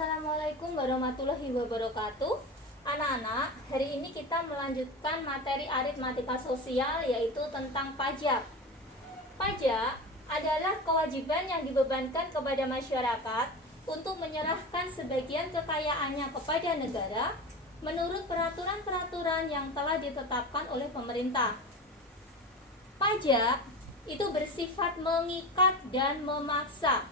Assalamualaikum warahmatullahi wabarakatuh. Anak-anak, hari ini kita melanjutkan materi aritmatika sosial, yaitu tentang pajak. Pajak adalah kewajiban yang dibebankan kepada masyarakat untuk menyerahkan sebagian kekayaannya kepada negara menurut peraturan-peraturan yang telah ditetapkan oleh pemerintah. Pajak itu bersifat mengikat dan memaksa.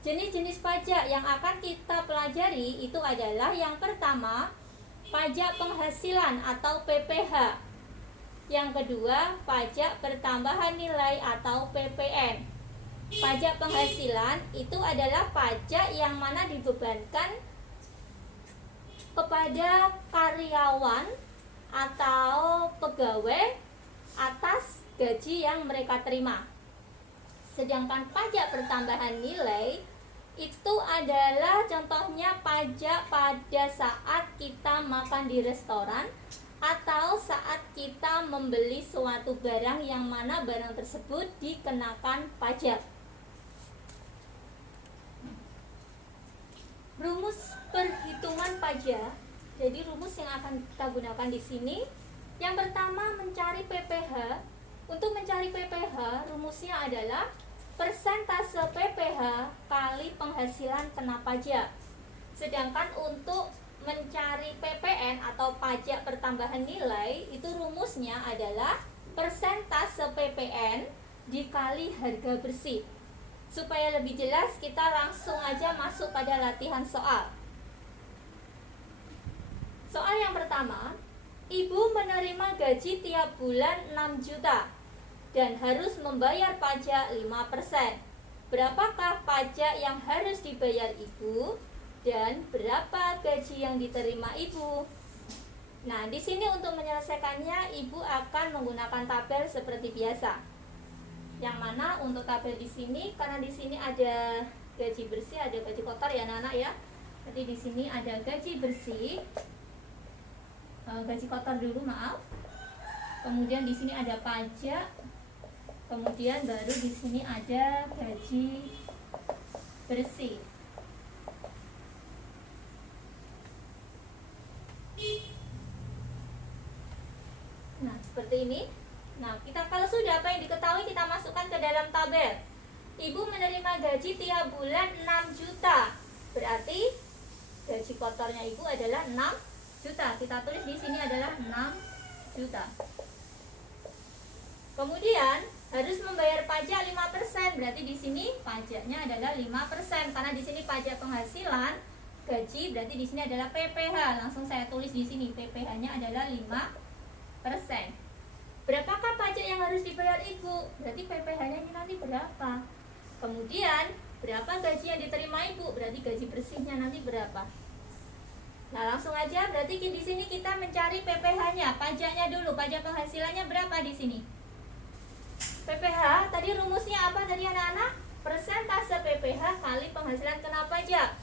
Jenis-jenis pajak yang akan kita pelajari itu adalah yang pertama, pajak penghasilan atau PPh. Yang kedua, pajak pertambahan nilai atau PPN. Pajak penghasilan itu adalah pajak yang mana dibebankan kepada karyawan atau pegawai atas gaji yang mereka terima. Sedangkan pajak pertambahan nilai itu adalah contohnya pajak pada saat kita makan di restoran atau saat kita membeli suatu barang yang mana barang tersebut dikenakan pajak. Rumus perhitungan pajak. Jadi rumus yang akan kita gunakan di sini, yang pertama mencari PPh. Untuk mencari PPh, rumusnya adalah persentase PPh kali penghasilan kena pajak. Sedangkan untuk mencari PPN atau pajak pertambahan nilai, itu rumusnya adalah persentase PPN dikali harga bersih. Supaya lebih jelas, kita langsung aja masuk pada latihan soal. Soal yang pertama, ibu menerima gaji tiap bulan 6 juta dan harus membayar pajak 5%. Berapakah pajak yang harus dibayar ibu dan berapa gaji yang diterima ibu? Nah, di sini untuk menyelesaikannya ibu akan menggunakan tabel seperti biasa. Yang mana untuk tabel di sini, karena di sini ada gaji bersih, ada gaji kotor ya anak-anak ya. Jadi di sini ada gaji bersih, gaji kotor dulu maaf. Kemudian di sini ada pajak. Kemudian baru di sini ada gaji bersih. Nah, seperti ini. Nah, kita kalau sudah apa yang diketahui kita masukkan ke dalam tabel. Ibu menerima gaji tiap bulan 6 juta. Berarti gaji kotornya ibu adalah 6 juta. Kita tulis di sini adalah 6 juta. Kemudian harus membayar pajak 5%. Berarti di sini pajaknya adalah 5% karena di sini pajak penghasilan gaji, berarti di sini adalah PPh. Langsung saya tulis di sini PPh-nya adalah 5%. Berapakah pajak yang harus dibayar ibu? Berarti PPh-nya ini nanti berapa? Kemudian berapa gaji yang diterima ibu? Berarti gaji bersihnya nanti berapa? Nah, langsung aja berarti di sini kita mencari PPh-nya, pajaknya dulu. Pajak penghasilannya berapa di sini? PPh tadi rumusnya apa tadi anak-anak? Persentase PPh kali penghasilan kena pajak.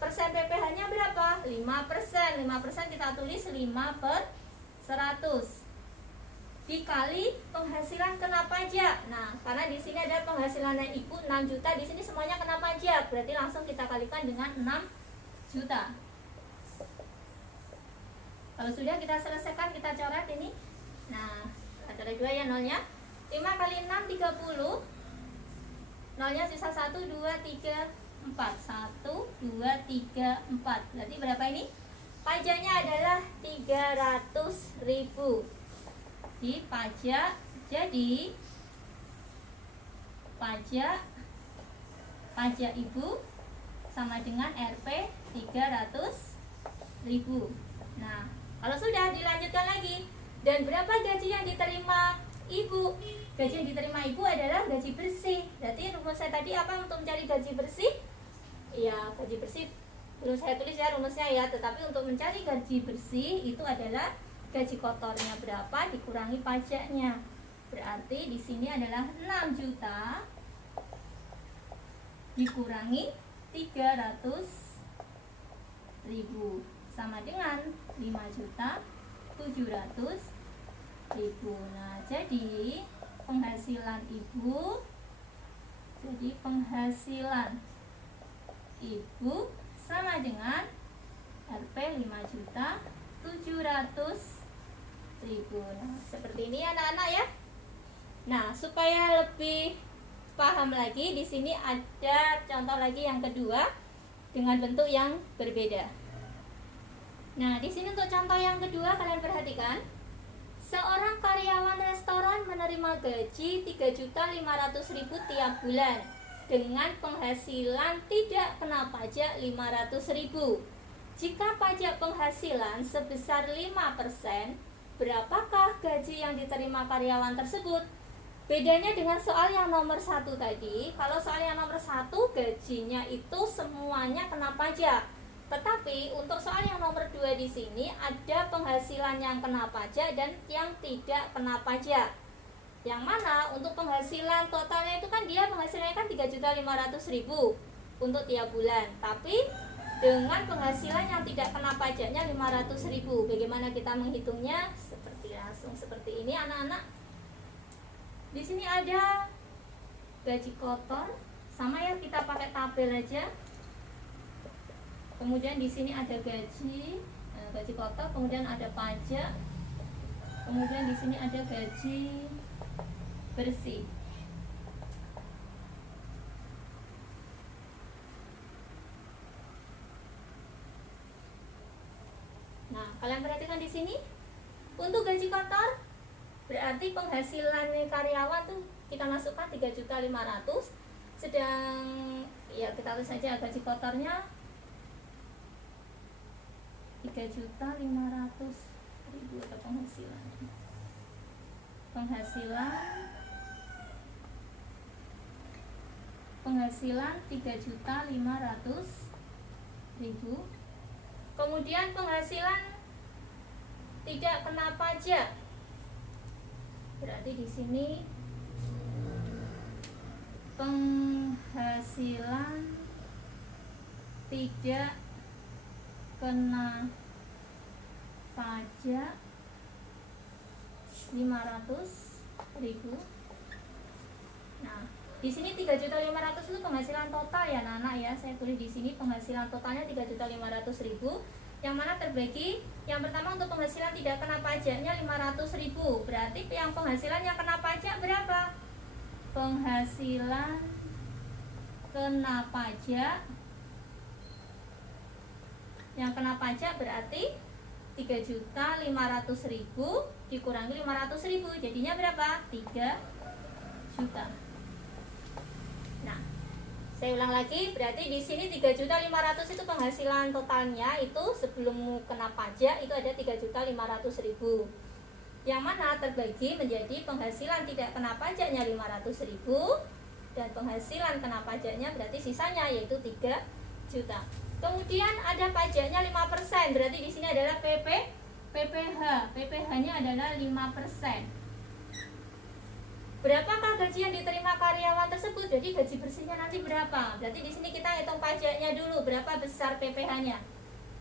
Persen PPh-nya berapa? 5%. 5% kita tulis 5/100 dikali penghasilan kena pajak. Nah, karena di sini ada penghasilannya ibu 6 juta, di sini semuanya kena pajak. Berarti langsung kita kalikan dengan 6 juta. Kalau sudah kita selesaikan, kita coret ini. Nah, ada 2 ya nolnya. 5 kali 6 30. Nolnya sisa 1 2 3 4. 1 2 3 4. Berarti berapa ini? Pajaknya adalah 300.000. Di pajak, jadi pajak ibu sama dengan Rp 300.000. Nah, kalau sudah dilanjutkan lagi. Dan berapa gaji yang diterima ibu? Gaji yang diterima ibu adalah gaji bersih. Berarti rumus saya tadi apa untuk mencari gaji bersih? Ya, gaji bersih belum saya tulis ya rumusnya ya. Tetapi untuk mencari gaji bersih itu adalah gaji kotornya berapa dikurangi pajaknya. Berarti di sini adalah 6 juta dikurangi 300.000 sama dengan 5.700.000. Nah, jadi penghasilan ibu sama dengan Rp 5.700.000. Nah, seperti ini anak-anak ya. Nah, supaya lebih paham lagi, di sini ada contoh lagi yang kedua dengan bentuk yang berbeda. Nah, di sini untuk contoh yang kedua kalian perhatikan. Seorang karyawan restoran menerima gaji 3.500.000 tiap bulan dengan penghasilan tidak kena pajak 500.000. Jika pajak penghasilan sebesar 5%, berapakah gaji yang diterima karyawan tersebut? Bedanya dengan soal yang nomor 1 tadi, kalau soal yang nomor 1 gajinya itu semuanya kena pajak. Tetapi untuk soal yang nomor 2 di sini ada penghasilan yang kena pajak dan yang tidak kena pajak. Yang mana untuk penghasilan totalnya itu kan dia penghasilannya kan 3.500.000 untuk tiap bulan. Tapi dengan penghasilan yang tidak kena pajaknya 500.000. Bagaimana kita menghitungnya? Langsung seperti ini anak-anak. Di sini ada gaji kotor, sama ya kita pakai tabel aja. Kemudian di sini ada gaji kotor, kemudian ada pajak, kemudian di sini ada gaji bersih. Nah, kalian perhatikan di sini untuk gaji kotor berarti penghasilan karyawan tuh kita masukkan 3.500.000, sedang ya kita tulis saja gaji kotornya 3.500.000 atau penghasilan 3.500.000. Kemudian penghasilan tidak kena pajak. Berarti di sini penghasilan tidak kena pajak 500.000. Nah, di sini 3.500.000 itu penghasilan total ya anak-anak ya. Saya tulis di sini penghasilan totalnya 3.500.000 yang mana terbagi yang pertama untuk penghasilan tidak kena pajaknya 500.000. Berarti yang penghasilan yang kena pajak berapa? Penghasilan kena pajak yang kena pajak berarti 3.500.000 dikurangi 500.000 jadinya berapa? 3 juta. Nah, saya ulang lagi, berarti di sini 3.500.000 itu penghasilan totalnya itu sebelum kena pajak itu ada 3.500.000. Yang mana terbagi menjadi penghasilan tidak kena pajaknya 500.000 dan penghasilan kena pajaknya berarti sisanya yaitu 3 juta. Kemudian ada pajaknya 5%, berarti di sini adalah PPH. PPH-nya adalah 5%. Berapakah gaji yang diterima karyawan tersebut? Jadi gaji bersihnya nanti berapa? Berarti di sini kita hitung pajaknya dulu, berapa besar PPH-nya?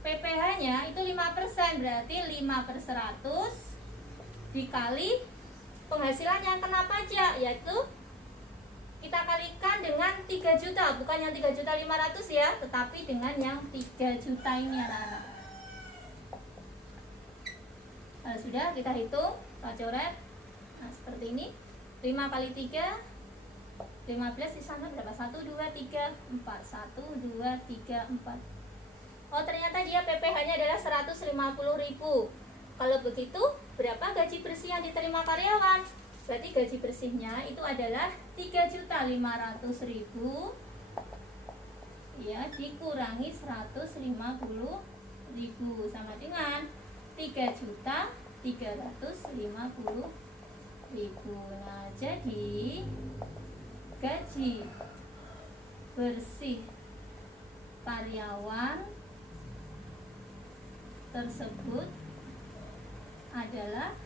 PPH-nya itu 5%, berarti 5/100 dikali penghasilan yang kena pajak, yaitu kita kalikan dengan 3 juta, bukan yang 3.500.000 ya, tetapi dengan yang 3 juta ini anak-anak. Nah, sudah kita hitung, kita coret. Nah, seperti ini. 5 kali 3 15 di sana berapa? 1 2 3 4. 1 2 3 4. Oh, ternyata dia PPH-nya adalah 150.000. Kalau begitu, berapa gaji bersih yang diterima karyawan? Berarti gaji bersihnya itu adalah 3.500.000 ya dikurangi 150.000 sama dengan 3.350.000. Nah, jadi gaji bersih karyawan tersebut adalah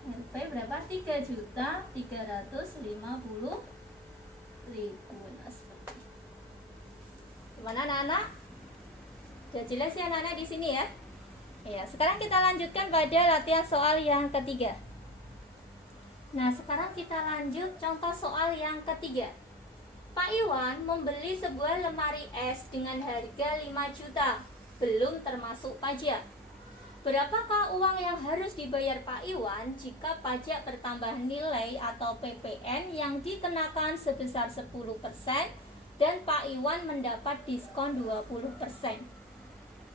LP berapa? 3.350.000. Gimana anak-anak? Sudah jelas ya anak-anak di sini ya? Ya, sekarang kita lanjutkan pada latihan soal yang ketiga. Nah, sekarang kita lanjut contoh soal yang ketiga. Pak Iwan membeli sebuah lemari es dengan harga 5 juta, belum termasuk pajak. Berapakah uang yang harus dibayar Pak Iwan jika pajak pertambahan nilai atau PPN yang dikenakan sebesar 10% dan Pak Iwan mendapat diskon 20%?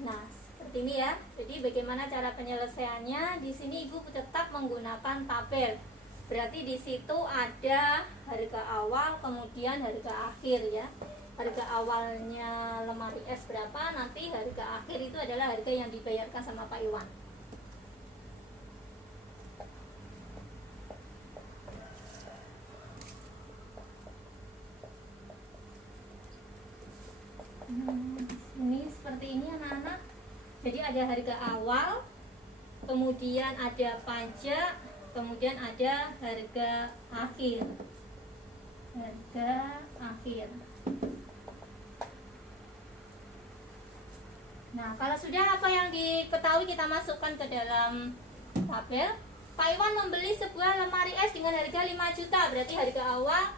Nah, seperti ini ya. Jadi bagaimana cara penyelesaiannya? Di sini Ibu tetap menggunakan tabel. Berarti di situ ada harga awal, kemudian harga akhir ya. Harga awalnya lemari es berapa, nanti harga akhir itu adalah harga yang dibayarkan sama Pak Iwan. Ini seperti ini anak-anak. Jadi ada harga awal, kemudian ada pajak, kemudian ada harga akhir. Harga akhir. Nah, kalau sudah apa yang diketahui kita masukkan ke dalam tabel. Pak Iwan membeli sebuah lemari es dengan harga 5 juta, berarti harga awal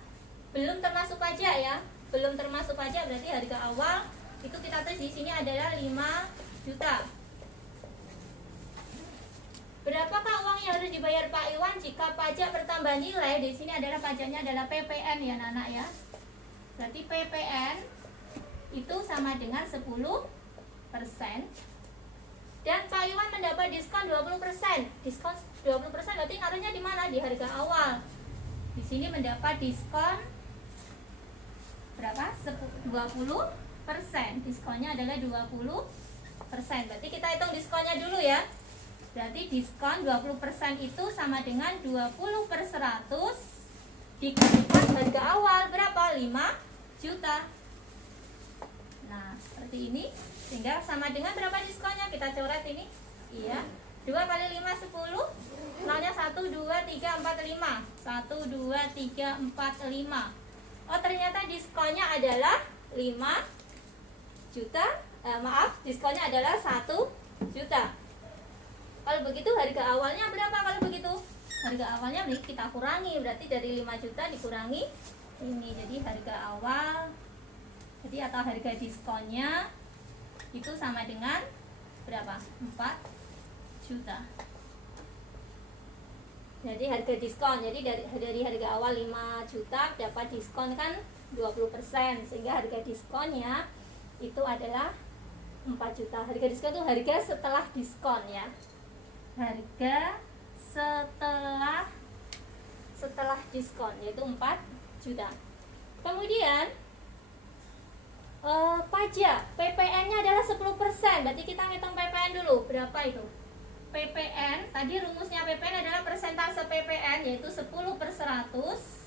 belum termasuk pajak ya. Belum termasuk pajak berarti harga awal itu kita tulis di sini adalah 5 juta. Berapakah uang yang harus dibayar Pak Iwan jika pajak pertambahan nilai? Di sini adalah pajaknya adalah PPN ya anak ya. Berarti PPN itu sama dengan 10%. Dan Pak Iwan mendapat diskon 20%. Diskon 20% berarti ngaruhnya di mana? Di harga awal. Di sini mendapat diskon berapa? 20%. Diskonnya adalah 20%. Berarti kita hitung diskonnya dulu ya. Berarti diskon 20% itu sama dengan 20/100 dikalikan harga awal berapa? 5 juta. Nah, seperti ini. Sehingga sama dengan berapa diskonnya? Kita coret ini. Iya. 2 kali 5 10. Nolnya 1 2 3 4 5. 1 2 3 4 5. Oh, ternyata diskonnya adalah 5 juta. Diskonnya adalah 1 juta. Kalau begitu harga awalnya berapa kalau begitu? Harga awalnya kita kurangi, berarti dari 5 juta dikurangi ini. Jadi harga awal atau harga diskonnya itu sama dengan berapa? 4 juta. Jadi harga diskon. Jadi dari harga awal 5 juta dapat diskon kan 20%, sehingga harga diskonnya itu adalah 4 juta. Harga diskon itu harga setelah diskon ya. Harga setelah diskon yaitu 4 juta. Kemudian pajak PPN-nya adalah 10%. Berarti kita ngitung PPN dulu. Berapa itu? PPN, tadi rumusnya PPN adalah persentase PPN yaitu 10/100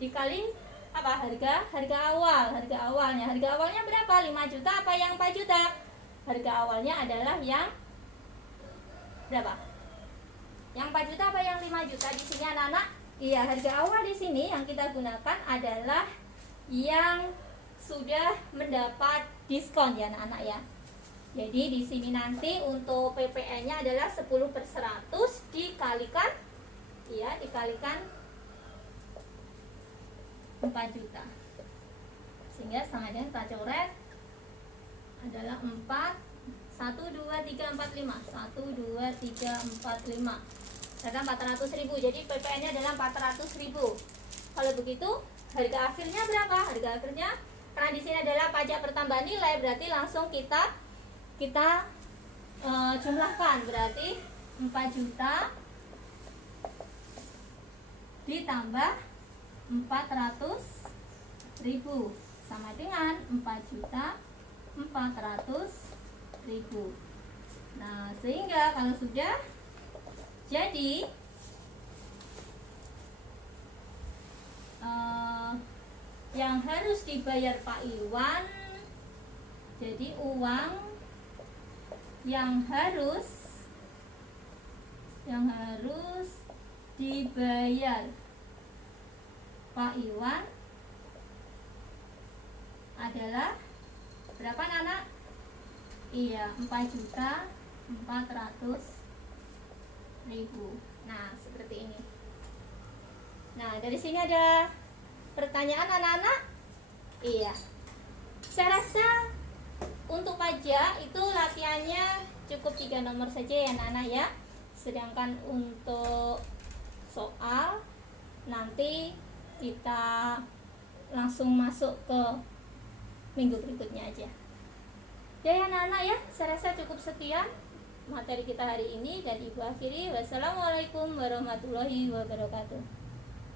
dikali apa? Harga awalnya. Harga awalnya berapa? 5 juta apa yang 4 juta? Harga awalnya adalah yang berapa? Yang 4 juta apa yang 5 juta di sini anak-anak? Iya, harga awal di sini yang kita gunakan adalah yang sudah mendapat diskon ya anak-anak ya. Jadi di sini nanti untuk PPN-nya adalah 10/100 dikalikan 4 juta. Sehingga sama dengan kita coret adalah 1 2 3 4 5. 1 2 3 4 5. Ada 400.000. Jadi PPN-nya adalah 400.000. Kalau begitu harga akhirnya berapa? Harga akhirnya karena di sini adalah pajak pertambahan nilai, berarti langsung kita jumlahkan. Berarti 4 juta ditambah 400.000 sama dengan 4.400.000. Nah, sehingga kalau sudah jadi yang harus dibayar Pak Iwan, jadi uang yang harus dibayar Pak Iwan adalah berapa Nana? Iya, 4.400.000. Nah, seperti ini. Nah, dari sini ada pertanyaan anak-anak? Iya. Saya rasa untuk pajak itu latihannya cukup 3 nomor saja ya anak-anak ya. Sedangkan untuk soal nanti kita langsung masuk ke minggu berikutnya aja. Ya anak-anak ya, saya rasa cukup sekian materi kita hari ini dan Ibu akhiri. Wassalamualaikum warahmatullahi wabarakatuh.